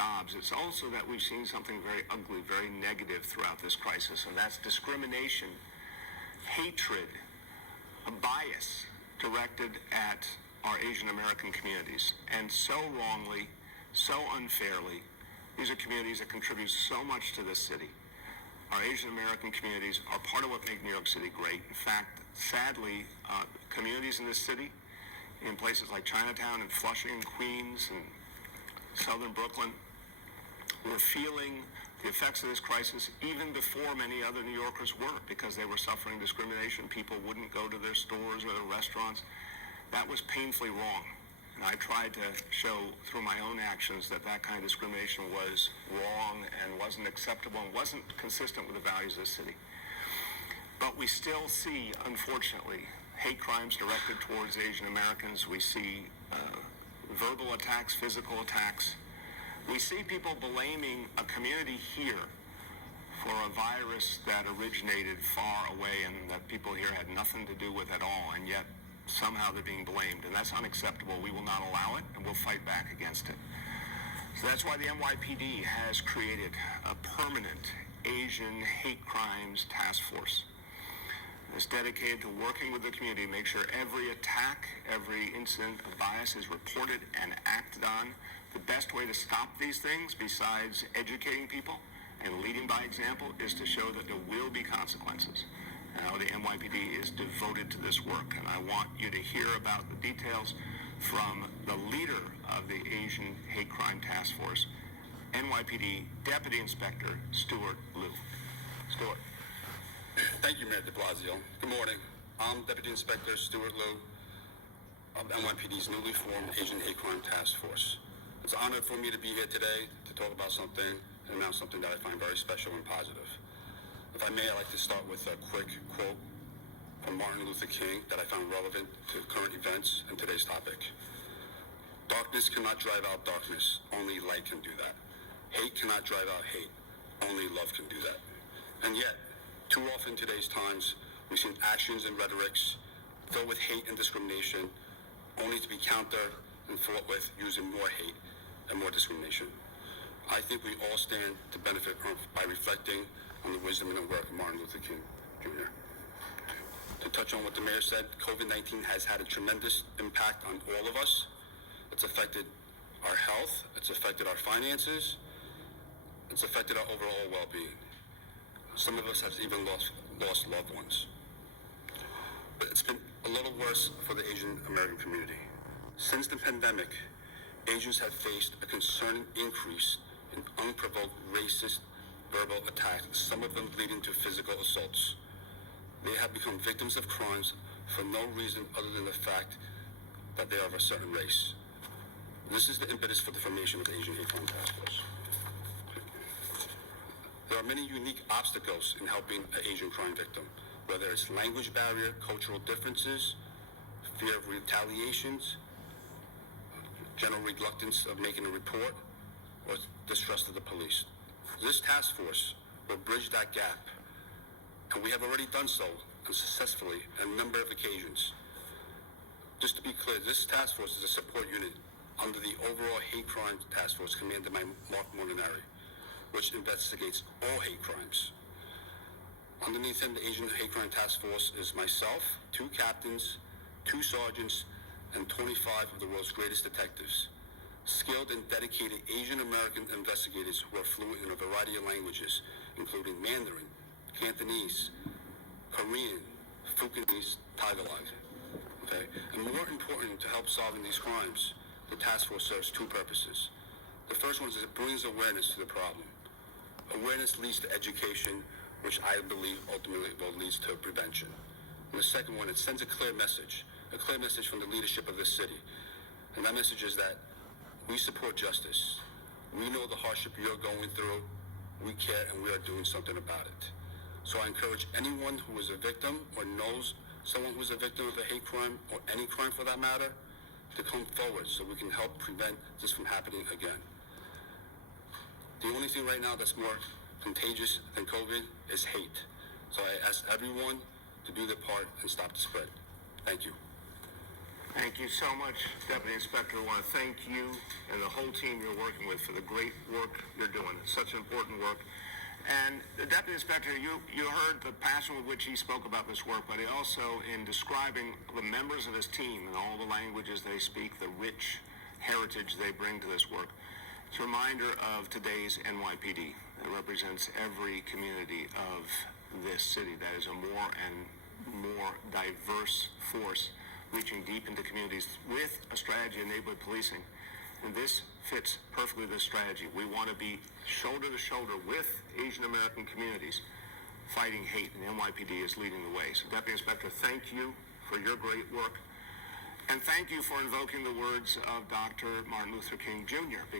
jobs, it's also that we've seen something very ugly, very negative throughout this crisis, and that's discrimination, hatred, a bias directed at our Asian American communities, and so wrongly, so unfairly. These are communities that contribute so much to this city. Our Asian American communities are part of what make New York City great. In fact, sadly, communities in this city, in places like Chinatown and Flushing, Queens, and southern Brooklyn, were feeling the effects of this crisis even before many other New Yorkers were, because they were suffering discrimination. People wouldn't go to their stores or their restaurants. That was painfully wrong. And I tried to show through my own actions that that kind of discrimination was wrong and wasn't acceptable and wasn't consistent with the values of the city. But we still see, unfortunately, hate crimes directed towards Asian Americans. We see verbal attacks, physical attacks. We see people blaming a community here for a virus that originated far away and that people here had nothing to do with at all, and yet somehow they're being blamed, and that's unacceptable. We will not allow it, and we'll fight back against it. So that's why the NYPD has created a permanent Asian hate crimes task force. It's dedicated to working with the community to make sure every attack, every incident of bias is reported and acted on. The best way to stop these things, besides educating people and leading by example, is to show that there will be consequences. Now, the NYPD is devoted to this work, and I want you to hear about the details from the leader of the Asian Hate Crime Task Force, NYPD Deputy Inspector Stewart Loo. Stewart. Thank you, Mayor de Blasio. Good morning. I'm Deputy Inspector Stewart Loo of NYPD's newly formed Asian Hate Crime Task Force. It's an honor for me to be here today to talk about something and announce something that I find very special and positive. If I may, I'd like to start with a quick quote from Martin Luther King that I found relevant to current events and today's topic. Darkness cannot drive out darkness. Only light can do that. Hate cannot drive out hate. Only love can do that. And yet, too often today's times, we've seen actions and rhetorics filled with hate and discrimination, only to be countered and fought with using more hate and more discrimination. I think we all stand to benefit by reflecting on the wisdom and the work of Martin Luther King, Jr. To touch on what the mayor said, COVID-19 has had a tremendous impact on all of us. It's affected our health, it's affected our finances, it's affected our overall well-being. Some of us have even lost loved ones. But it's been a little worse for the Asian American community. Since the pandemic, Asians have faced a concerning increase in unprovoked racist verbal attacks, some of them leading to physical assaults. They have become victims of crimes for no reason other than the fact that they are of a certain race. This is the impetus for the formation of the Asian Hate Crime Task Force. There are many unique obstacles in helping an Asian crime victim, whether it's language barrier, cultural differences, fear of retaliations, general reluctance of making a report, or distrust of the police. This task force will bridge that gap, and we have already done so successfully on a number of occasions. Just to be clear, this task force is a support unit under the overall hate crime task force commanded by Mark Molinari, which investigates all hate crimes. Underneath him, the Asian Hate Crime Task Force is myself, 2 captains, 2 sergeants, and 25 of the world's greatest detectives. Skilled and dedicated Asian American investigators who are fluent in a variety of languages, including Mandarin, Cantonese, Korean, Fukienese, Tagalog. Okay? And more important to help solving these crimes, the task force serves 2 purposes. The first one is it brings awareness to the problem. Awareness leads to education, which I believe ultimately will lead to prevention. And the second one, it sends a clear message from the leadership of this city. And that message is that we support justice. We know the hardship you're going through. We care, and we are doing something about it. So I encourage anyone who is a victim or knows someone who is a victim of a hate crime, or any crime for that matter, to come forward so we can help prevent this from happening again. The only thing right now that's more contagious than COVID is hate. So I ask everyone to do their part and stop the spread. Thank you. Thank you so much, Deputy Inspector. I want to thank you and the whole team you're working with for the great work you're doing. It's such important work. And the Deputy Inspector, you heard the passion with which he spoke about this work, but he also, in describing the members of his team and all the languages they speak, the rich heritage they bring to this work, it's a reminder of today's NYPD. It represents every community of this city that is a more and more diverse force reaching deep into communities with a strategy of neighborhood policing. And this fits perfectly this strategy. We want to be shoulder to shoulder with Asian American communities fighting hate, and NYPD is leading the way. So, Deputy Inspector, thank you for your great work. And thank you for invoking the words of Dr. Martin Luther King Jr.